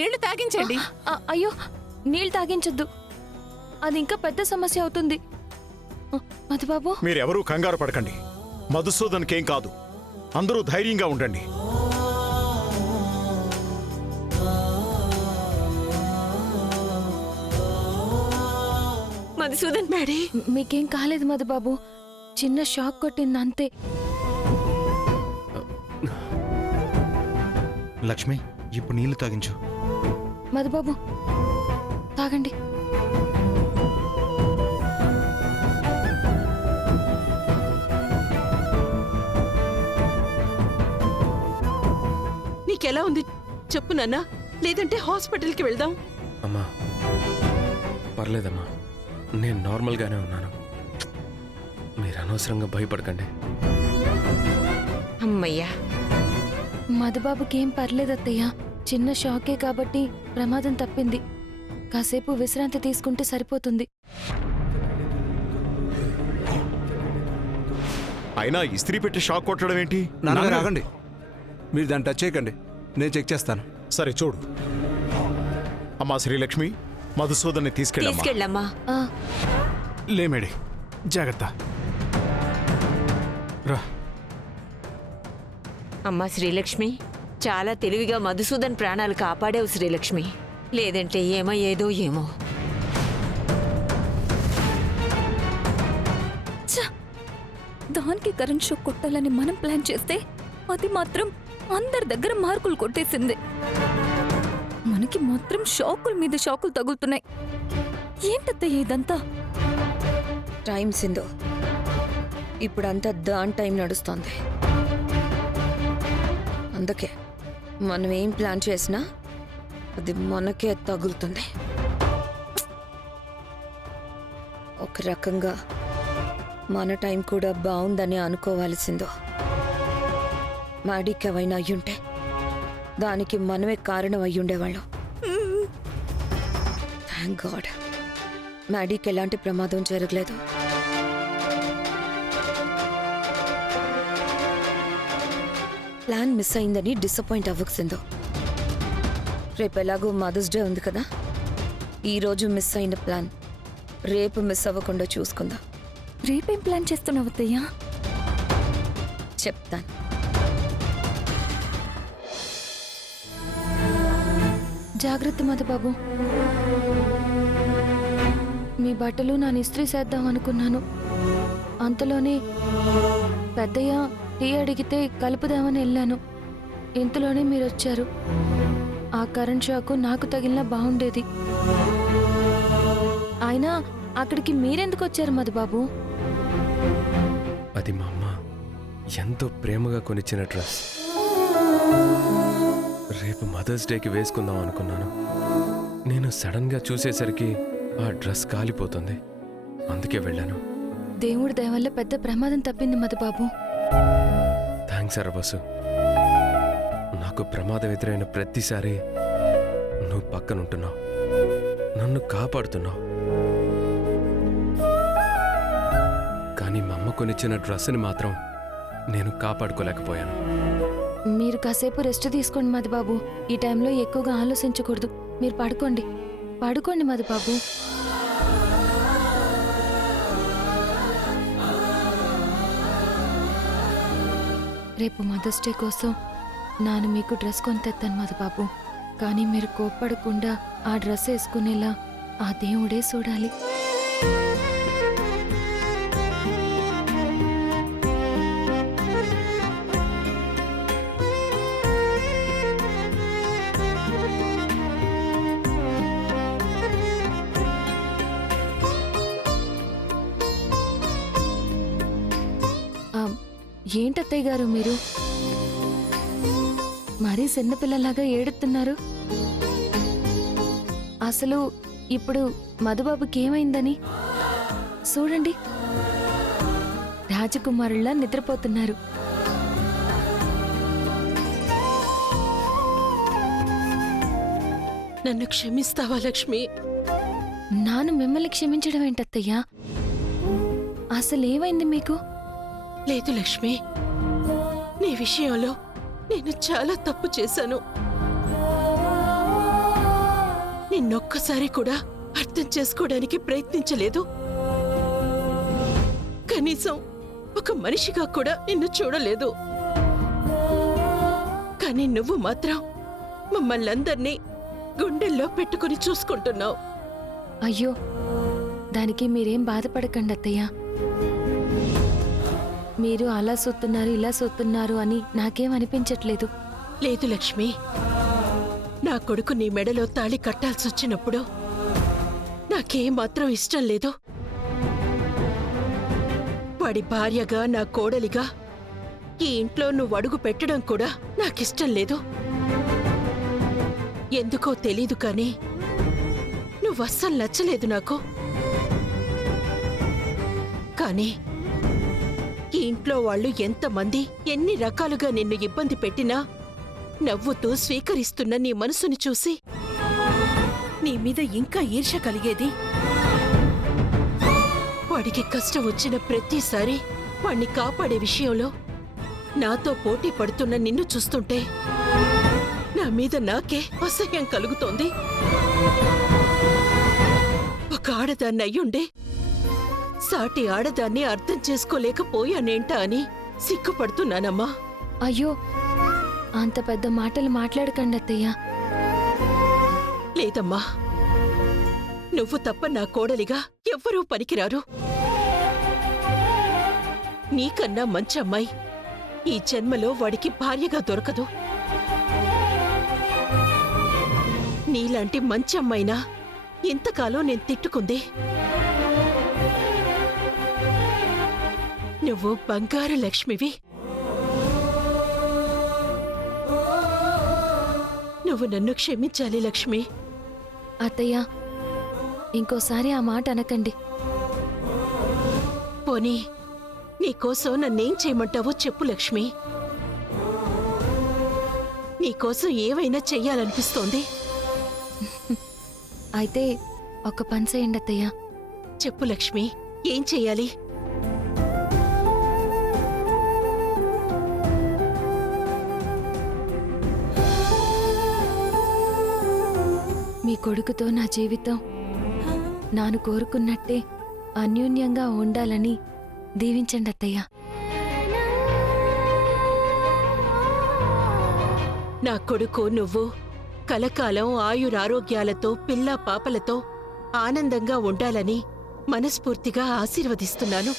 నీళ్లు తాగించండి. అయ్యో, నీళ్ళు తాగించొద్దు, అది ఇంకా పెద్ద సమస్య అవుతుంది. మధుబాబు, మీరెవరూ కంగారు పడకండి. మధుసూదన్కేం కాదు. అందరూ ధైర్యంగా ఉండండి. మధుసూదన్ డాడీ, మీకేం కాలేదు మధుబాబు, చిన్న షాక్ కొట్టింది అంతే. లక్ష్మి, ఇప్పుడు నీళ్లు తాగించు. మధుబాబు, తాగండి. నీకెలా ఉంది చెప్పు నాన్న, లేదంటే హాస్పిటల్కి వెళ్దాం. అమ్మా పర్లేదమ్మా, నేను నార్మల్గానే ఉన్నాను. మీరు అనవసరంగా భయపడకండి. అమ్మయ్యా, మధుబాబుకేం పర్లేదు అత్తయ్య, చిన్న షాకే కాబట్టి ప్రమాదం తప్పింది. కాసేపు విశ్రాంతి తీసుకుంటే సరిపోతుంది. అయినా ఇస్త్రీ పెట్టి షాక్ కొట్టడం ఏంటి? నాన్నగారు ఆగండి, మీరు దాన్ని టచ్ చేయకండి, నేను చెక్ చేస్తాను. సరే చూడు. అమ్మా శ్రీలక్ష్మి, మధుసూదన్ని తీసుకెళ్ళమ్మా. లేమేడి, జాగ్రత్త. రా. అమ్మా శ్రీలక్ష్మి, చాలా తెలివిగా మధుసూదన్ ప్రాణాలు కాపాడావు శ్రీలక్ష్మి. లేదంటే ఏమయ్యేదో ఏమో. దానికి కరెంట్ షాక్ కొట్టాలని మనం ప్లాన్ చేస్తే అది మాత్రం అందరి దగ్గర మార్కులు కొట్టేసింది. మనకి మాత్రం షాకుల మీద షాకులు తగులుతున్నాయి. ఏంటత్తయ్య ఇదంతా? టైం సింధు, ఇప్పుడంతా దాని టైం నడుస్తోంది. అందుకే మనం ఏం ప్లాన్ చేసినా అది మనకే తగులుతుంది. ఒక రకంగా మన టైం కూడా బాగుందని అనుకోవాల్సిందో. మాడీకి ఏమైనా అయ్యుంటే దానికి మనమే కారణం అయ్యుండేవాళ్ళం. థ్యాంక్ గాడ్ మాడీకి ఎలాంటి ప్రమాదం జరగలేదు. ప్లాన్ మిస్ అయిందని డిసప్పాయింట్ అవ్వకసిందో. రేపు ఎలాగో మదర్స్ డే ఉంది కదా, ఈరోజు మిస్ అయిన ప్లాన్ రేపు మిస్ అవ్వకుండా చూసుకుందాం. రేపేం ప్లాన్ చేస్తున్నావు అత్తయ్య? చెప్తాను. జాగ్రత్త మధుబాబు. మీ బట్టలు నా ఇస్త్రీ చేద్దాం అనుకున్నాను. అంతలోనే పెద్దయ్య టీ అడిగితే కలుపుదామని వెళ్ళాను. ఇంతలోనే మీరు వచ్చారు. ఆ కరెంట్ షాకు నాకు తగిలినా బాగుండేది. అయినా అక్కడికి మీరెందుకు వచ్చారు మధుబాబు? అది మా అమ్మ ఎంతో ప్రేమగా కొనిచ్చిన డ్రెస్. రేపు మదర్స్ డేకి వేసుకుందాం అనుకున్నాను. నేను సడన్గా చూసేసరికి ఆ డ్రెస్ కాలిపోతుంది. అందుకే వెళ్ళాను. దేవుడి దయ వల్ల పెద్ద ప్రమాదం తప్పింది మధుబాబు. థ్యాంక్స్ అరబసు. నాకు ప్రమాదం ఎదురైన ప్రతిసారి నువ్వు పక్కనుంటున్నావు, నన్ను కాపాడుతున్నావు. కానీ మా అమ్మ కొనిచ్చిన డ్రెస్ని మాత్రం నేను కాపాడుకోలేకపోయాను. మీరు కాసేపు రెస్ట్ తీసుకోండి మధుబాబు. ఈ టైంలో ఎక్కువగా ఆలోచించకూడదు. మీరు పడుకోండి, పడుకోండి మధుబాబు. రేపు మదర్స్ డే కోసం నాన్న మీకు డ్రెస్ కొని తెస్తాను మధుబాబు. కానీ మీరు కోప్పడకుండా ఆ డ్రెస్ వేసుకునేలా ఆ దేవుడే చూడాలి. ఏంటత్తయ్య గారు మీరు మరీ చిన్నపిల్లలాగా ఏడుతున్నారు? అసలు ఇప్పుడు మధుబాబుకి ఏమైందని చూడండి, రాజకుమారుల్లా నిద్రపోతున్నారు. నన్ను క్షమిస్తావా లక్ష్మి? నాను మిమ్మల్ని క్షమించడం ఏంటత్తయ్యా? అసలేమైంది మీకు? లేదు లక్ష్మి, నీ విషయంలో నేను చాలా తప్పు చేశాను. నన్నొక్కసారి కూడా అర్థం చేసుకోవడానికి ప్రయత్నించలేదు. కనీసం ఒక మనిషిగా కూడా నిన్ను చూడలేదు. కానీ నువ్వు మాత్రం మమ్మల్ని అందర్నీ గుండెల్లో పెట్టుకుని చూసుకుంటున్నావు. అయ్యో దానికి మీరేం బాధపడకండి అత్తయ్య. మీరు అలా సూతున్నారు ఇలా సూతున్నారు అని నాకేం అనిపించట్లేదు. లేదు లక్ష్మి, నా కొడుకు నీ మెడలో తాళి కట్టాల్సొచ్చినప్పుడు నాకేమాత్రం ఇష్టం లేదు. వాడి భార్యగా నా కోడలిగా ఈ ఇంట్లో నువ్వు అడుగు పెట్టడం కూడా నాకిష్టం లేదు. ఎందుకో తెలీదు కానీ నువ్వస్సలు నచ్చలేదు నాకు. కానీ ఈ ఇంట్లో వాళ్ళు ఎంతమంది ఎన్ని రకాలుగా నిన్ను ఇబ్బంది పెట్టినా నవ్వుతూ స్వీకరిస్తున్న నీ మనసుని చూసి నీ మీద ఇంకా ఈర్ష్య కలిగేది. వాడికి కష్టం వచ్చిన ప్రతిసారి వాణ్ణి కాపాడే విషయంలో నాతో పోటీ పడుతున్న నిన్ను చూస్తుంటే నా మీద నాకే అసహ్యం కలుగుతోంది. ఒక ఆడదాన్ని అయ్యుండే సాటి ఆడదాన్ని అర్థం చేసుకోలేకపోయానేంటా అని సిగ్గుపడుతున్నానమ్మా. అయ్యో అంత పెద్ద మాటలు మాట్లాడకండి అత్తయ్య. లేదమ్మా, నువ్వు తప్ప నా కోడలిగా ఎవ్వరూ పనికిరారు. నీకన్నా మంచి అమ్మాయి ఈ జన్మలో వాడికి భార్యగా దొరకదు. నీలాంటి మంచి అమ్మాయినా ఇంతకాలం నేను తిట్టుకుంది. నువ్వు బంగారు లక్ష్మివి. నువ్వు నన్ను క్షమించాలి లక్ష్మి. అత్తయ్య ఇంకోసారి ఆ మాట అనకండి. పోనీ నీకోసం నన్నేం చేయమంటావో చెప్పు లక్ష్మి. నీకోసం ఏవైనా చెయ్యాలనిపిస్తోంది. అయితే ఒక పని చేయండి అత్తయ్య. చెప్పు లక్ష్మి, ఏం చెయ్యాలి? మీ కొడుకుతో నా జీవితం నాను కోరుకున్నట్టే అన్యోన్యంగా ఉండాలని దీవించండి అత్తయ్య. నా కొడుకు నువ్వు కలకాలం ఆయురారోగ్యాలతో పిల్లా పాపలతో ఆనందంగా ఉండాలని మనస్ఫూర్తిగా ఆశీర్వదిస్తున్నాను.